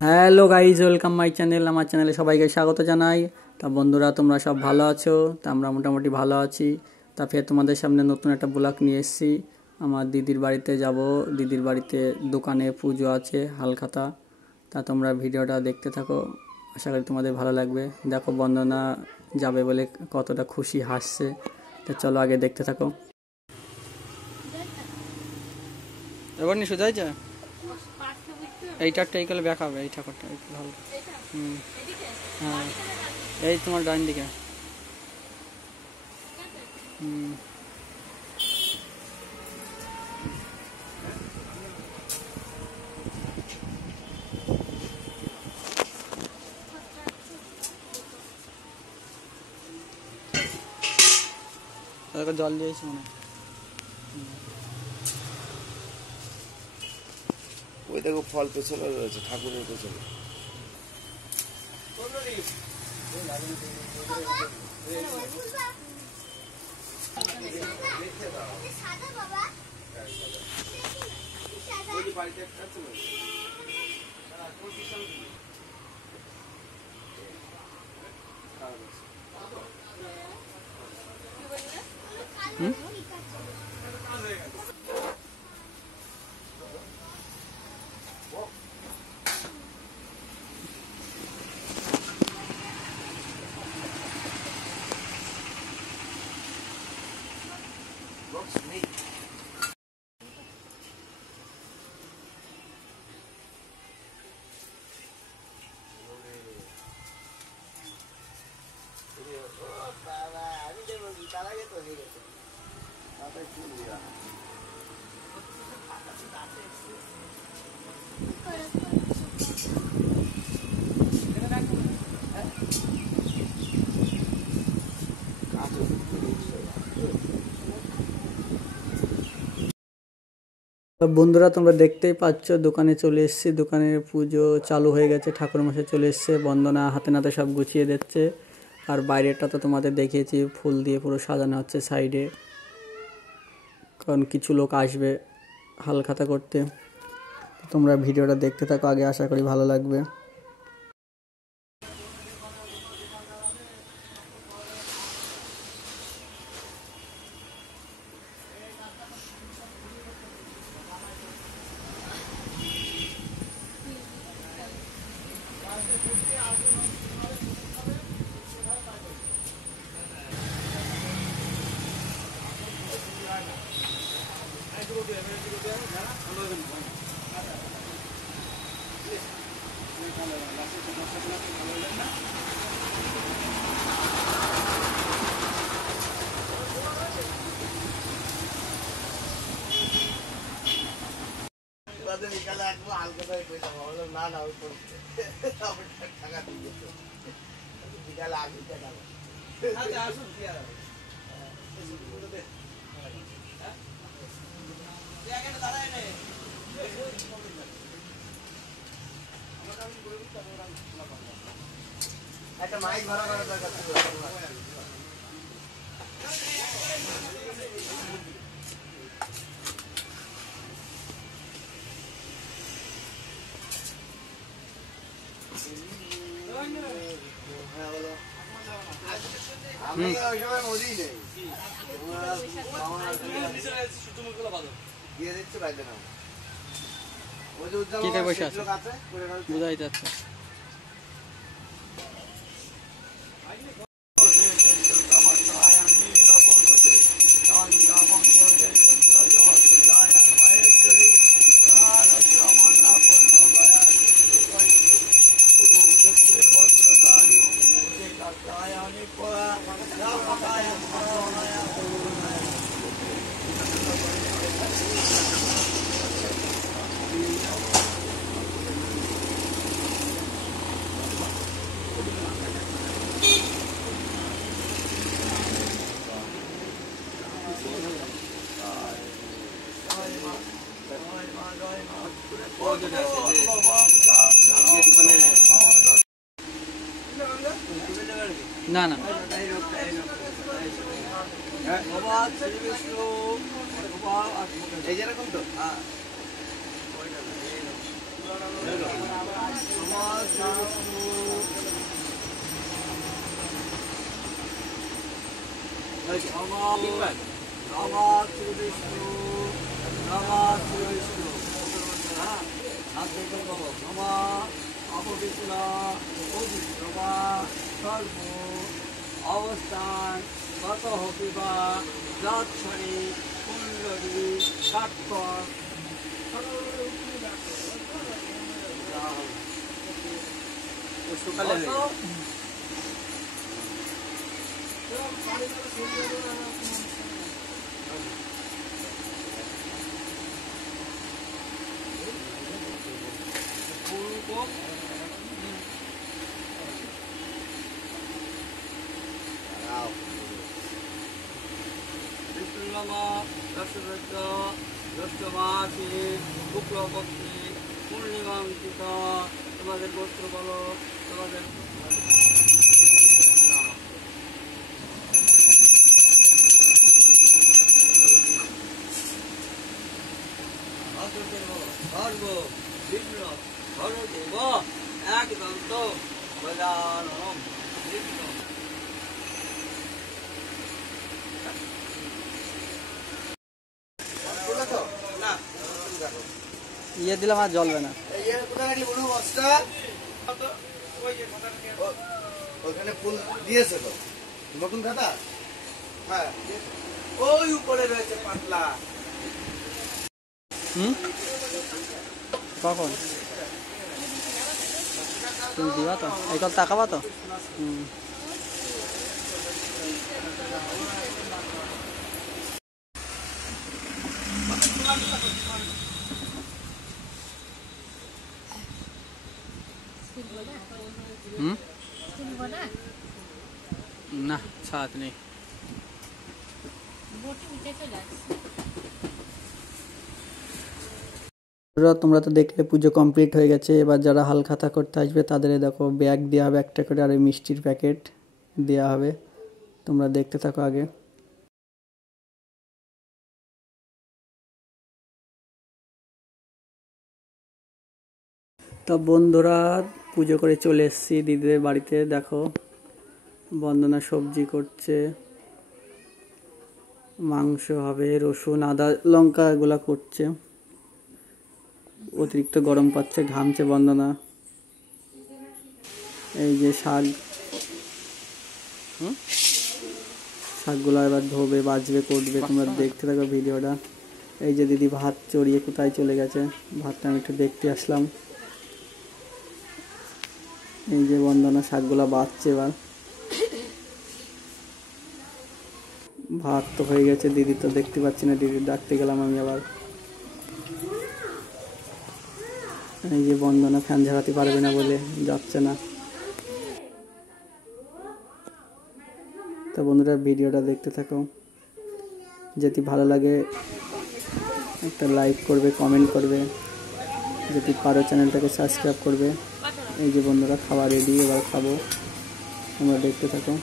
Hello guys, welcome my channel. আমার চ্যানেলে সবাইকে স্বাগত জানাই। তা বন্ধুরা, তোমরা সব ভালো আছো? তা আমরা মোটামুটি ভালো আছি। তা ফের তোমাদের সামনে নতুন একটা ব্লগ নিয়ে এসেছি। আমার দিদির বাড়িতে যাব। দিদির বাড়িতে দোকানে পুজো আছে হালখাতা। তা তোমরা ভিডিওটা দেখতে থাকো, আশা করি তোমাদের ভালো লাগবে। দেখো বন্দনা যাবে বলে কতটা খুশি, হাসছে। তা চলো আগে দেখতে থাকো। এবার নি সোজা যা এই ঠাকটা এই কালে ব্যাক হবে, এই ঠাকুরটা ভালো। হ্যাঁ, এই তোমার ডান দিকে। জল দিয়েছি মনে হয়। ওই দেখো ফল পেছনে রয়েছে, ঠাকুরের পেছনে। বন্ধুরা, তোমরা দেখতেই পাচ্ছ দোকানে চলে এসেছি। দোকানের পুজো চালু হয়ে গেছে, ঠাকুরমশাই চলে এসছে, বন্দনা হাতে নাতে সব গুছিয়ে দিচ্ছে। আর বাইরেটা তো তোমাদের দেখিয়েছি, ফুল দিয়ে পুরো সাজানো হচ্ছে সাইডে, কারণ কিছু লোক আসবে হালখাতা করতে। তোমরা ভিডিওটা দেখতে থাকো, আগে আশা করি ভালো লাগবে। একটা মাইক ভাড়া করার দরকার ছিল। আমি ওই সময় মরি নেই, দিয়ে দিচ্ছে বাইরে না। ওই যে উদ্যান আছে বোঝাই যাচ্ছে। না না এই যেরকম তো নমঃ শ্রী বিষ্ণু নমঃ শ্রী বিষ্ণু হ্যাঁ হাত দেখে বলো নমঃ অপবিত্র পবিত্র বা সর্ব অবস্থান কত হবি বা যৎসরি কুণ্ডলী কাঠকর সকালে শুক্লপক্ষে পূর্ণিমাঙ্কিত তোমাদের গোত্র বলো তোমাদের সর্ব বিঘ্ন হরদেব একদন্ত গজাননম বিঘ্ন ইয়ে দিলাম আর জ্বলবে না। ওখানে ফুল দিয়েছে তো নতুন খাতা হ্যাঁ ওই উপরে রয়েছে পাতলা কখন তুমি দিবা তো এই কল তাকাবা তো না ছাদ নেই। তোমরা তো দেখলে পুজো কমপ্লিট হয়ে গেছে। এবার যারা হালখাতা করতে আসবে তাদের দেখো ব্যাগ দেওয়া হবে একটা করে, আর মিষ্টির প্যাকেট দেওয়া হবে। তোমরা দেখতে থাকো আগে। তো বন্ধুরা পুজো করে চলে এসেছি দিদিদের বাড়িতে। দেখো বন্দনা সবজি করছে, মাংস হবে, রসুন আদা লঙ্কা এগুলা করছে। অতিরিক্ত গরম পাচ্ছে, ঘামছে বন্দনা। এই যে শাকগুলো এবার ধোবে, বাজবে, করবে। তোমরা দেখতে থাকো ভিডিওটা। এই যে দিদি ভাত চড়িয়ে কোথায় চলে গেছে, ভাতটা আমি একটু দেখতে আসলাম। এই যে বন্দনা শাকগুলা বাজছে। এবার ভাত তো হয়ে গেছে, দিদি তো দেখতে পাচ্ছি না, দিদি ডাকতে গেলাম আমি আবার। এই যে বন্দনা ফ্যান ঝাড়াতে পারবে না বলে যাচ্ছে না। তো বন্ধুরা ভিডিওটা দেখতে থাকো, যদি ভালো লাগে একটা লাইক করবে, কমেন্ট করবে, যদি পারো চ্যানেলটাকে সাবস্ক্রাইব করবে। এই যে বন্ধুরা খাওয়া রেডি, এবার খাবো, তোমরা দেখতে থাকো।